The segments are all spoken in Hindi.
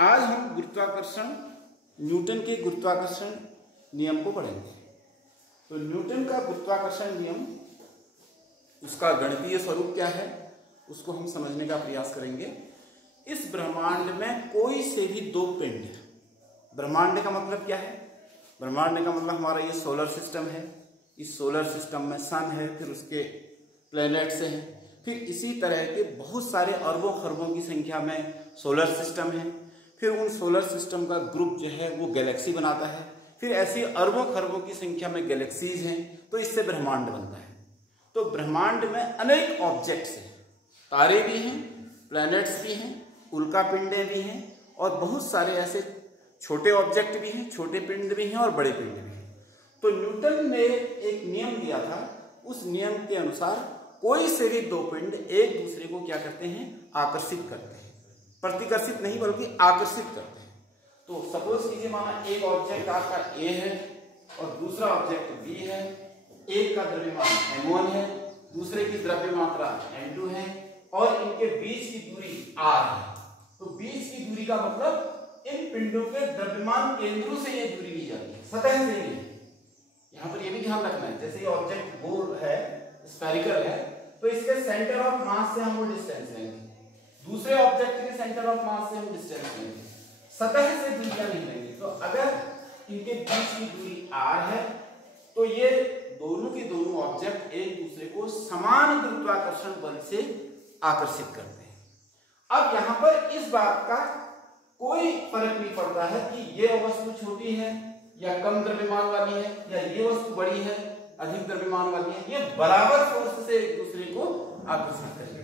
आज हम गुरुत्वाकर्षण, न्यूटन के गुरुत्वाकर्षण नियम को पढ़ेंगे। तो न्यूटन का गुरुत्वाकर्षण नियम, उसका गणितीय स्वरूप क्या है, उसको हम समझने का प्रयास करेंगे। इस ब्रह्मांड में कोई से भी दो पिंड, ब्रह्मांड का मतलब क्या है? ब्रह्मांड का मतलब हमारा ये सोलर सिस्टम है। इस सोलर सिस्टम में सन है, फिर उसके प्लैनेट्स हैं, फिर इसी तरह के बहुत सारे अरबों खरबों की संख्या में सोलर सिस्टम है। फिर उन सोलर सिस्टम का ग्रुप जो है वो गैलेक्सी बनाता है। फिर ऐसी अरबों खरबों की संख्या में गैलेक्सीज हैं, तो इससे ब्रह्मांड बनता है। तो ब्रह्मांड में अनेक ऑब्जेक्ट्स हैं, तारे भी हैं, प्लैनेट्स भी हैं, उल्कापिंडें भी हैं, और बहुत सारे ऐसे छोटे ऑब्जेक्ट भी हैं, छोटे पिंड भी हैं और बड़े पिंड भी हैं। तो न्यूटन ने एक नियम दिया था, उस नियम के अनुसार कोई से भी दो पिंड एक दूसरे को क्या करते हैं? आकर्षित करते हैं। प्रतिकर्षित नहीं बल्कि आकर्षित करते हैं। तो सपोज कीजिए, माना एक ऑब्जेक्ट आपका ए है और दूसरा ऑब्जेक्ट बी है। एक का द्रव्यमान m1 है, दूसरे की द्रव्य मात्रा m2 है, और इनके बीच की दूरी r है। तो बीच की दूरी का मतलब इन पिंडों के द्रव्यमान केंद्रों से ये दूरी ली जाती है, सतह से नहीं। यहां पर ये भी ध्यान रखना है, जैसे ये ऑब्जेक्ट गोल है, स्फेरिकल है, तो इसके सेंटर ऑफ मास से हम वो डिस्टेंस लेंगे, दूसरे ऑब्जेक्ट के सेंटर ऑफ मास से हम डिस्टेंस लेंगे, सतह से दूरियां नहीं लेंगे। तो अगर इनके बीच की दूरी r है, तो ये दोनों के दोनों ऑब्जेक्ट एक दूसरे को समान गुरुत्वाकर्षण बल से आकर्षित करते हैं। अब यहां पर इस बात का कोई फर्क नहीं पड़ता है कि ये वस्तु छोटी है या कम द्रव्यमान वाली है, या ये वस्तु बड़ी है अधिक द्रव्यमान वाली है, ये बराबर फोर्स से एक दूसरे को आकर्षित करेगी।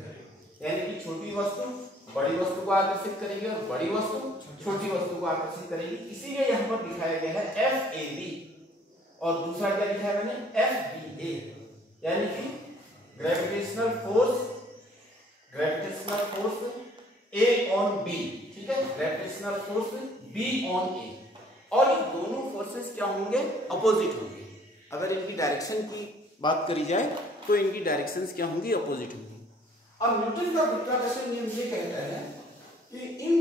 यानी कि छोटी वस्तु बड़ी वस्तु को आकर्षित करेगी और बड़ी वस्तु छोटी वस्तु को आकर्षित करेगी। इसीलिए यहाँ पर दिखाया गया है FAB, और दूसरा क्या लिखा है मैंने? FBA, यानी कि gravitational force A on B, ठीक है, gravitational force B on A, और ये दोनों फोर्सेस क्या होंगे? अपोजिट होंगे। अगर इनकी डायरेक्शन की बात करी जाए तो इनकी डायरेक्शंस क्या होंगी? अपोजिट होंगी। अब न्यूटन का गुरुत्वाकर्षण नियम ये कहता है कि इन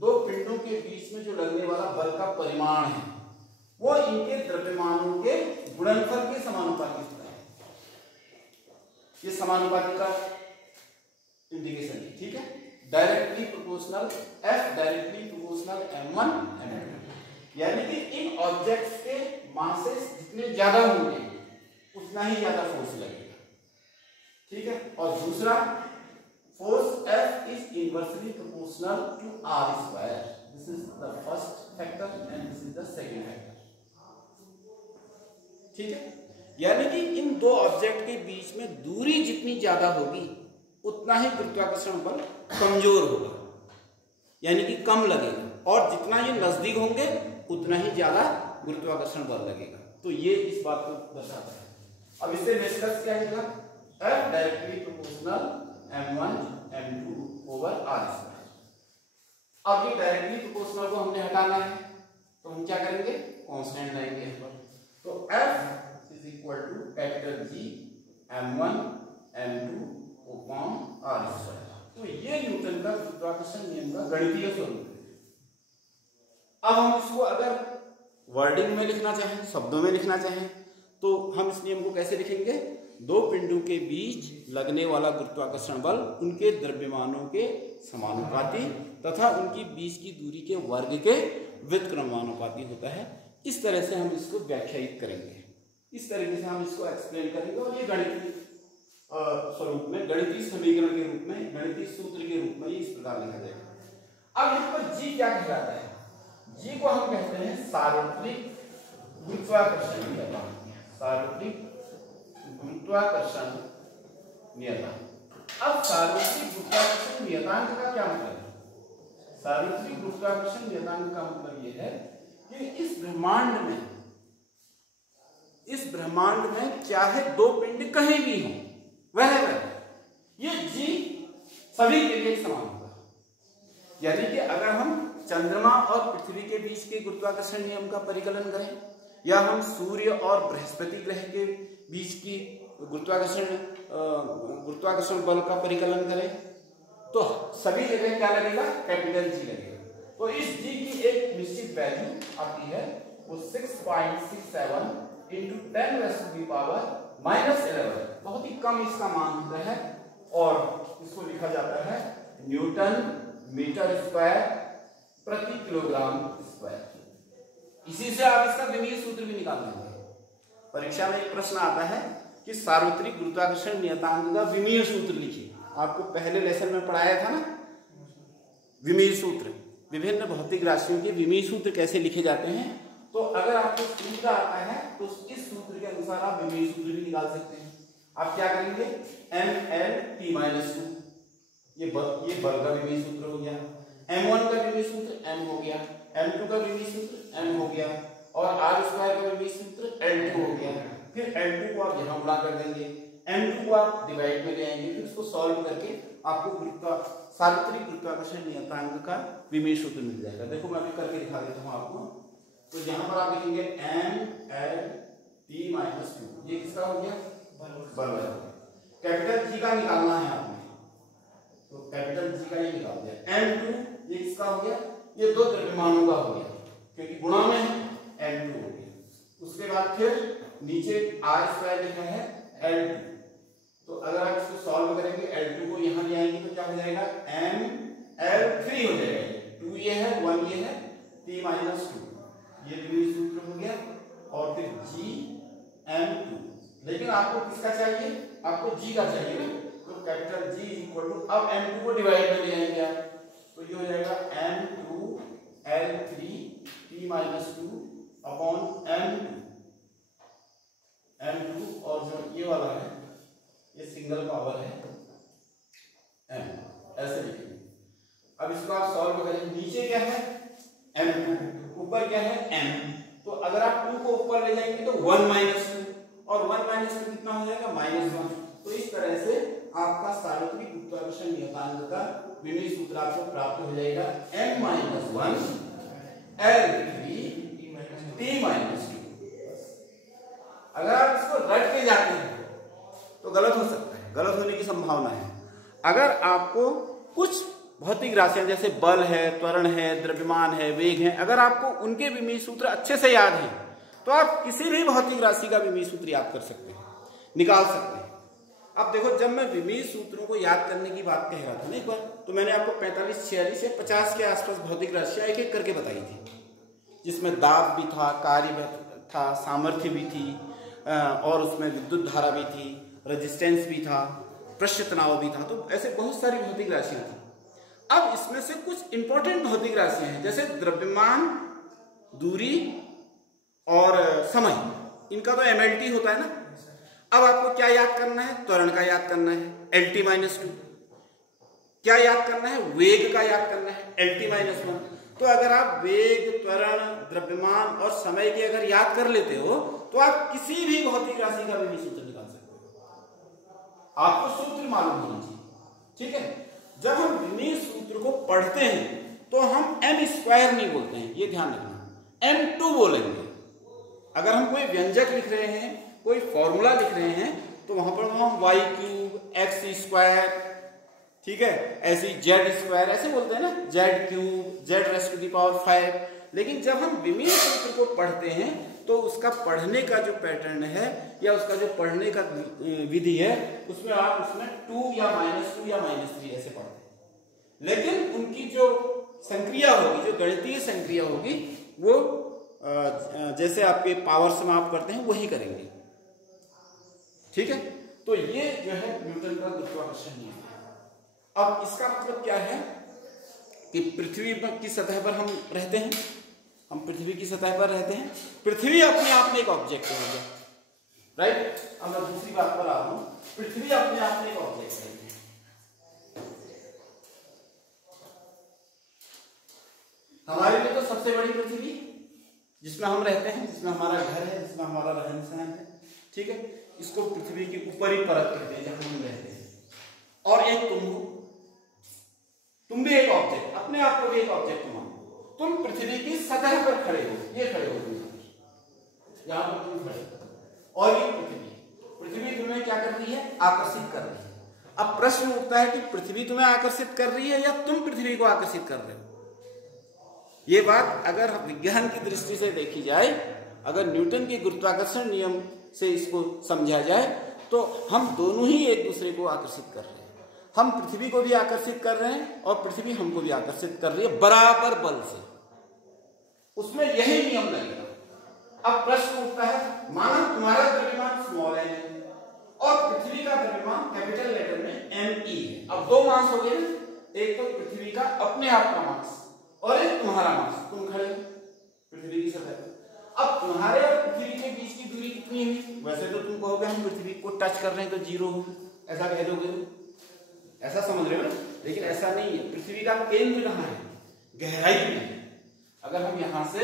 दो पिंडों के बीच में जो लगने वाला बल का परिमाण है वो इनके द्रव्यमानों के गुणनफल के समानुपाती होता है। ये समानुपाती का इंडिकेशन है, ठीक है। Directly proportional, F directly proportional M1 M2, यानी कि इन ऑब्जेक्ट्स के मासेस जितने ज्यादा होंगे उतना ही ज्यादा फोर्स लगेगा, ठीक है। और दूसरा force F is inversely proportional to R square. This is the first factor and this is the second factor, ठीक है। यानी कि इन दो ऑब्जेक्ट के बीच में दूरी जितनी ज्यादा होगी उतना ही गुरुत्वाकर्षण बल कमजोर होगा, यानी कि कम लगेगा, और जितना ये नजदीक होंगे उतना ही ज्यादा गुरुत्वाकर्षण बल लगेगा। तो ये इस बात को दर्शाता है। अब इससे निष्कर्ष क्या होगा? F directly proportional M1 M2 over R square. अब ये डायरेक्टली प्रोपोर्शनल को हमने हटाना है, तो हम क्या करेंगे? कांस्टेंट लाएंगे यहाँ पर। तो F is equal to capital G M1 M2 upon R square. तो ये न्यूटन का गुरुत्वाकर्षण नियम का गणितीय स्वरूप है। अब हम इसको अगर वर्डिंग में लिखना चाहें, शब्दों में लिखना चाहें, तो हम इस नियम को कैसे लिखेंगे? दो पिंडों के बीच लगने वाला गुरुत्वाकर्षण बल उनके द्रव्यमानों के समानुपाती तथा उनकी बीच की दूरी के वर्ग के व्युत्क्रमानुपाती होता है। इस तरह से हम इसको व्याख्यायित करेंगे, इस तरीके से हम इसको एक्सप्लेन करेंगे, और ये गणितीय स्वरूप में, गणितीय समीकरण के रूप में, गणितीय सूत्र के रूप में इस प्रकार लिखा जाएगा। अब यहाँ पर जी क्या कहलाता है? जी को हम कहते हैं सार्वत्रिक गुरुत्वाकर्षण नियतांक। सार्वत्रिक गुरुत्वाकर्षण नियतांक। अब सार्वत्रिक गुरुत्वाकर्षण नियतांक का क्या मतलब है? सार्वत्रिक गुरुत्वाकर्षण नियतांक का मतलब यह है कि इस ब्रह्मांड में चाहे दो पिंड कहीं भी हों, वह ये जी सभी के लिए समान होगा। यानी कि अगर हम चंद्रमा और पृथ्वी के बीच के गुरुत्वाकर्षण नियम का परिकलन करें, या हम सूर्य और बृहस्पति ग्रह के बीच की गुरुत्वाकर्षण बल का परिकलन करें, तो सभी जगह क्या लगेगा? कैपिटल जी लगेगा। तो इस g की एक निश्चित वैल्यू आती है, वो 6.67 into 10 raised to the power -11, बहुत ही कम इसका मान होता है और इसको लिखा जाता है न्यूटन मीटर स्क्वायर प्रति किलोग्राम स्क्वायर। इसी से आप इसका विमीय सूत्र भी निकाल लेंगे। परीक्षा में एक प्रश्न आता है कि सार्वत्रिक गुरुत्वाकर्षण नियतांक का विमीय सूत्र लिखिए। आपको पहले लेसन में पढ़ाया था ना विमीय सूत्र, विभिन्न भौतिक राशियों के विमीय सूत्र कैसे लिखे जाते हैं। तो अगर आपको सूत्र आता है तो इस सूत्र के अनुसार आप विमीय सूत्र भी निकाल सकते हैं। आप क्या करेंगे, mL/t-2, ये बल का विमीय सूत्र हो गया, m1 का विमीय सूत्र m हो गया, m2 का विमीय सूत्र m हो गया और r² का विमीय सूत्र L2 हो गया। फिर L2 को आप यहाँ गुणा कर देंगे, m2 को आप डिवाइड में ले आएंगे, फिर उसको सॉल्व करके आपको सार्वत्रिक गुरुत्वाकर्षण नियतांक का विमीय सूत्र मिल जाएगा। देखो मैं अभी करके दिखा देता हूँ आपको। तो यहाँ पर आप लिखेंगे mL/t-2, ये किसका हो गया, बल है। कैपिटल G का निकालना है आपने, तो कैपिटल G का ये निकाल दिया। m2 ये किसका हो गया, ये दो द्रव्यमानों का हो गया क्योंकि गुणा में है, m2 हो गया। उसके बाद फिर नीचे r² लिखा है L2, तो अगर आप इसको सॉल्व करेंगे L2 को यहाँ ले आएंगे तो क्या हो जाएगा, mL3 हो जाएगा। 2 ये है, 1 ये है, t-2 ये विमीय सूत्र हो गया और फिर Gm2। लेकिन आपको किसका चाहिए, आपको G का चाहिए ना, तो कैपिटल G इक्वल टू, अब m2 को डिवाइड में ले आएंगे आप, तो ये हो जाएगा m2L3t-2 अपॉन m2 और जो ये वाला है ये सिंगल पावर है m, ऐसे लिखेंगे। अब इसको आप सॉल्व करें, नीचे क्या है m2, ऊपर क्या है m, तो अगर आप 2 को ऊपर ले जाएंगे तो 1 - 2 और 1 - 2 कितना हो जाएगा, -1। तो इस तरह से आपका सार्वत्रिक गुरुत्वाकर्षण नियतांक का विमीय सूत्र आपको प्राप्त हो जाएगा m-1 L3t-2। अगर आप इसको रट के जाते हैं तो गलत हो सकता है, गलत होने की संभावना है। अगर आपको कुछ भौतिक राशियां जैसे बल है, त्वरण है, द्रव्यमान है, वेग है, अगर आपको उनके विमीय सूत्र अच्छे से याद हैं तो आप किसी भी भौतिक राशि का विमीय सूत्र याद कर सकते हैं, निकाल सकते हैं। अब देखो, जब मैं विमीय सूत्रों को याद करने की बात कह रहा था ना एक बार, तो मैंने आपको 45, 46 या 50 के आसपास भौतिक राशियां एक एक करके बताई थी, जिसमें दाब भी था, कार्य भी था, सामर्थ्य भी थी और उसमें विद्युत धारा भी थी, रेजिस्टेंस भी था, पृष्ठ तनाव भी था। तो ऐसे बहुत सारी भौतिक राशियां थी। अब इसमें से कुछ इंपॉर्टेंट भौतिक राशियां हैं, जैसे द्रव्यमान, दूरी और समय, इनका तो mLT होता है ना। अब आपको क्या याद करना है, त्वरण का याद करना है LT-2, क्या याद करना है, वेग का याद करना है LT-1। तो अगर आप वेग, त्वरण, द्रव्यमान और समय के अगर याद कर लेते हो तो आप किसी भी भौतिक राशि का विमीय सूत्र निकाल सकते हो। आपको सूत्र मालूम होना चाहिए, ठीक है। जब हम विमीय सूत्र को पढ़ते हैं तो हम m² नहीं बोलते हैं, ये ध्यान रखना, m2 बोलेंगे। अगर हम कोई व्यंजक लिख रहे हैं, कोई फॉर्मूला लिख रहे हैं, तो वहां पर हम y3 x², ठीक है, ऐसे z² ऐसे बोलते हैं ना, z3 z⁵5। लेकिन जब हम विमीय सूत्र को पढ़ते हैं तो उसका पढ़ने का जो पैटर्न है या उसका जो पढ़ने का विधि है, उसमें आप उसमें 2 या -2 या -3 ऐसे पढ़ते हैं। लेकिन उनकी जो संक्रिया होगी, जो गणितीय संक्रिया होगी, वो जैसे आपके पावर से माप करते हैं वही करेंगे, ठीक है। तो ये जो है न्यूटन का गुरुत्वाकर्षण नियम है। अब इसका मतलब क्या है कि पृथ्वी की सतह पर हम रहते हैं, हम पृथ्वी की सतह पर रहते हैं, पृथ्वी अपने आप में एक ऑब्जेक्ट हो गया, राइट। अब मैं दूसरी बात पर आ रहा हूं, पृथ्वी अपने आप में एक ऑब्जेक्ट है। हमारे लिए तो सबसे बड़ी पृथ्वी जिसमें हम रहते हैं, जिसमें हमारा घर है, जिसमें हमारा रहन सहन है, ठीक है, इसको पृथ्वी की ऊपरी परत कहते हैं जहां हम रहते हैं। और एक तुम हो, तुम भी एक ऑब्जेक्ट, अपने आप को भी एक ऑब्जेक्ट मानो। तुम पृथ्वी की सतह पर खड़े हो, ये खड़े हो यहाँ पर तुम खड़े, और ये पृथ्वी तुम्हें क्या कर रही है, आकर्षित कर रही है। अब प्रश्न उठता है कि पृथ्वी तुम्हें आकर्षित कर रही है या तुम पृथ्वी को आकर्षित कर रहे हो। ये बात अगर विज्ञान की दृष्टि से देखी जाए, अगर न्यूटन के गुरुत्वाकर्षण नियम से इसको समझा जाए, तो हम दोनों ही एक दूसरे को आकर्षित कर रहे हैं। हम पृथ्वी को भी आकर्षित कर रहे हैं और पृथ्वी हमको भी आकर्षित कर रही है बराबर बल से। उसमें यही नियम लगेगा। अब प्रश्न उठता है, माना तुम्हारा द्रव्यमान स्मॉल एन है और पृथ्वी का द्रव्यमान कैपिटल लेटर में एम ई है। अब दो मास हो गए, एक तो पृथ्वी का अपने आप का मास और एक तुम्हारा मास। तुम खड़े पृथ्वी की सतह पर, अब तुम्हारे और पृथ्वी के बीच की दूरी कितनी है? वैसे तो तुम कहोगे हम पृथ्वी को टच कर रहे हैं तो 0 हो, ऐसा कह दोगे, ऐसा समझ रहे हो, लेकिन ऐसा नहीं है। पृथ्वी का केंद्र कहाँ है? गहराई में। अगर हम यहां से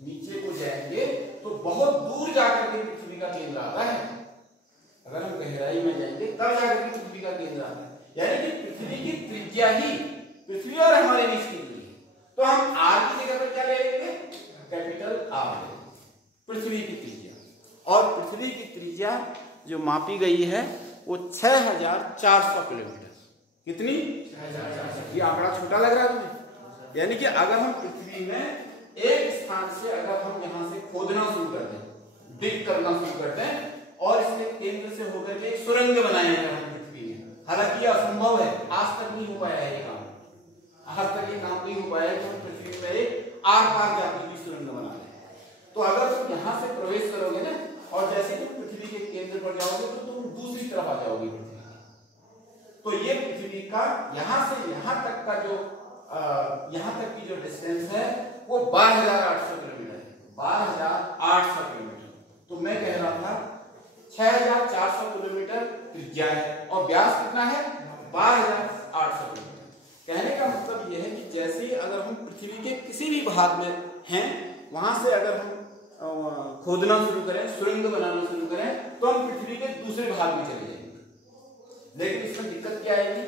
नीचे को जाएंगे तो बहुत दूर जाकर के पृथ्वी का केंद्र आता है। अगर हम गहराई में जाएंगे तब जाकर के पृथ्वी का केंद्र आता है, यानी कि पृथ्वी की त्रिज्या ही पृथ्वी और हमारे बीच की दूरी। तो हम r की जगह पर क्या ले लेंगे? कैपिटल R, पृथ्वी की त्रिज्या। और पृथ्वी की त्रिज्या जो मापी गई है वो 6400 किलोमीटर। कितनी? 6400। ये आंकड़ा छोटा लग रहा है मुझे? यानी कि अगर हम पृथ्वी में एक स्थान से अगर हम यहां से खोदना शुरू कर दें, डिग करना शुरू कर दें और इसके केंद्र से होकर के सुरंग बनाए हैं हम पृथ्वी में, हालांकि यह असंभव है, आज तक नहीं हो पाया है ये काम। आज तक ये काम नहीं हो पाया है कि पृथ्वी में एक आर पार जाती हुई सुरंग बना ले। तो अगर तुम यहां से प्रवेश करोगे ना और जैसे तुम पृथ्वी के केंद्र पर जाओगे तो तुम दूसरी तरफ आ जाओगे पृथ्वी। तो ये पृथ्वी का यहां से यहां तक का जो यहां तक की जो डिस्टेंस है वो 12,800 किलोमीटर है। 12,800 किलोमीटर। तो मैं कह रहा था 6,400 किलोमीटर त्रिज्या है और व्यास कितना है? 12,800 किलोमीटर। कहने का मतलब यह है कि जैसे ही अगर हम पृथ्वी के किसी भी भाग में हैं, वहां से अगर हम खोदना शुरू करें, सुरंग बनाना शुरू करें, तो हम पृथ्वी के दूसरे भाग में चले जाएंगे। लेकिन इसमें दिक्कत क्या आएगी?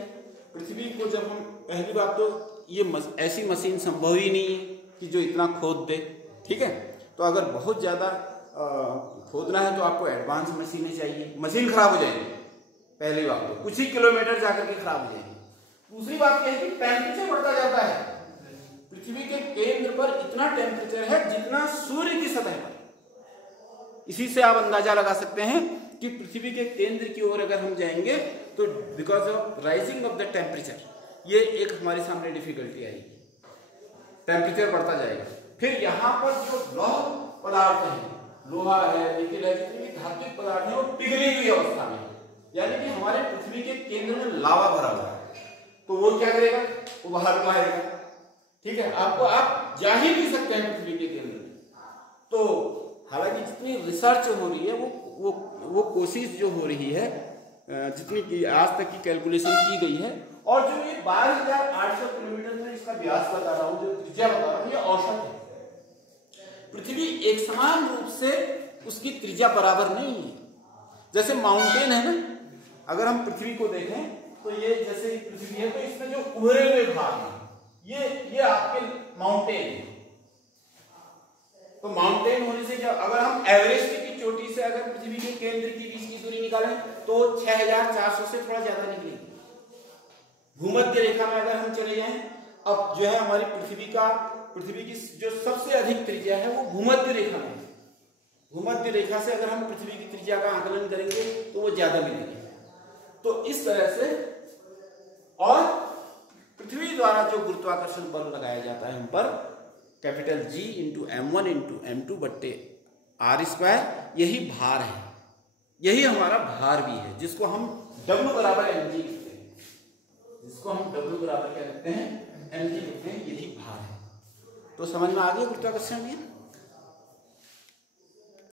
पृथ्वी को जब हम, पहली बात तो ये ऐसी मशीन संभव ही नहीं है कि जो इतना खोद दे, ठीक है। तो अगर बहुत ज्यादा खोदना है तो आपको एडवांस मशीनें चाहिए, मशीन खराब हो जाएगी। पहली बात तो कुछ ही किलोमीटर जाकर के खराब हो जाएगी। दूसरी बात यह है कि टेम्परेचर बढ़ता जाता है। पृथ्वी के केंद्र पर इतना टेम्परेचर है जितना सूर्य की सतह पर। इसी से आप अंदाजा लगा सकते हैं कि पृथ्वी के केंद्र की ओर अगर हम जाएंगे तो because of rising of the temperature, ये एक हमारे सामने डिफिकल्टी आएगी। टेम्परेचर बढ़ता जाएगा। फिर यहाँ पर जो लौह पदार्थ है, लोहा है, निकेल है, जितने भी धात्विक पदार्थ है वो पिघली हुई अवस्था में, यानी कि हमारे पृथ्वी के केंद्र में लावा भरा हुआ है। तो वो क्या करेगा? वो बाहर को आएगा, ठीक है। आपको आप जा ही नहीं सकते हैं पृथ्वी के केंद्र में। तो हालांकि जितनी रिसर्च हो रही है वो कोशिश जो हो रही है, जितनी की आज तक की कैलकुलेशन की गई है, और जो ये 12,800 किलोमीटर में इसका व्यास बता रहा हूँ, जो त्रिज्या बता रहा हूँ, ये औसत है। पृथ्वी एक समान रूप से उसकी त्रिज्या बराबर नहीं है। जैसे माउंटेन है ना, अगर हम पृथ्वी को देखें तो ये जैसे पृथ्वी है तो इसमें जो उभरे हुए भाग हैं ये आपके माउंटेन है। तो माउंटेन होने से क्या, अगर हम एवरेस्ट की चोटी से अगर पृथ्वी के केंद्र के बीच की दूरी निकालें तो 6,400 से थोड़ा ज्यादा निकलेगी। भूमध्य रेखा में अगर हम चले जाएं, अब जो है हमारी पृथ्वी की जो सबसे अधिक त्रिज्या है वो भूमध्य रेखा में है। भूमध्य रेखा से अगर हम पृथ्वी की त्रिज्या का आकलन करेंगे तो वो ज्यादा मिलेगी। तो इस तरह से, और पृथ्वी द्वारा जो गुरुत्वाकर्षण बल लगाया जाता है हम पर, capital G into M1 into M2 बट्टे R², यही भार है, यही हमारा भार भी है, जिसको हम W बराबर mg लिखते हैं, जिसको हम W बराबर क्या लिखते हैं? mg लिखते हैं। यही भार है। तो समझ में आ गया गुरुत्वाकर्षण में।